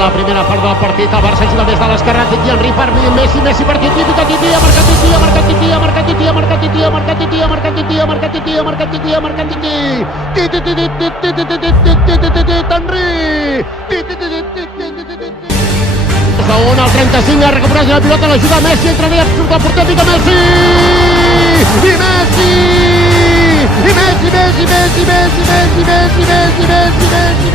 la primera part del partit. El Barça juga des de l'esquerra. Titi Henry per Messi. Messi per Titi. Titi ha marcat Titi. Ha marcat Titi. Ha marcat Titi. Ha marcat Titi. Ha marcat Titi. Ha marcat Titi. Ha marcat Titi. Ha marcat Titi. Ha marcat Titi. Henry. Segon al 35. Ha recuperat la pilota. La juga Messi. Entra bé. Surt el porter. Pica Messi. I Messi. I Messi. Messi. Messi. Messi. Messi. Messi. Messi. Messi. Messi.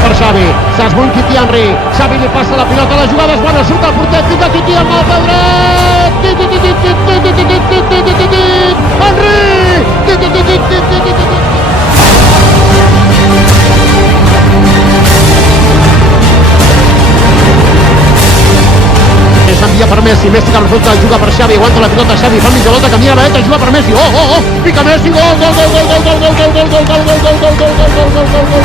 Per Xavi, s'esbull Titi Henry, Xavi li passa la pilota, la jugada és bona, surt el porter, fica Titi amb el peu dret, Henry, s'envia per Messi, Messi que resulta, juga per Xavi, aguanta la pilota Xavi, fa mitja volta, camina la dreta, juga per Messi, pica Messi, gol, gol, gol, gol, gol, gol, gol, gol, gol, gol, gol, gol, gol, gol, gol, gol, gol, gol, gol.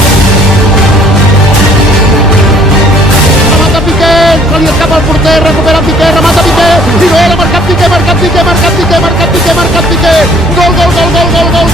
Remata Piqué, se li escapa el porter, recupera Piqué, remata Piqué, i gol, ha marcat Piqué, marcat Piqué, marcat Piqué, marcat Piqué, marcat Piqué, gol, gol, gol, gol, gol, gol,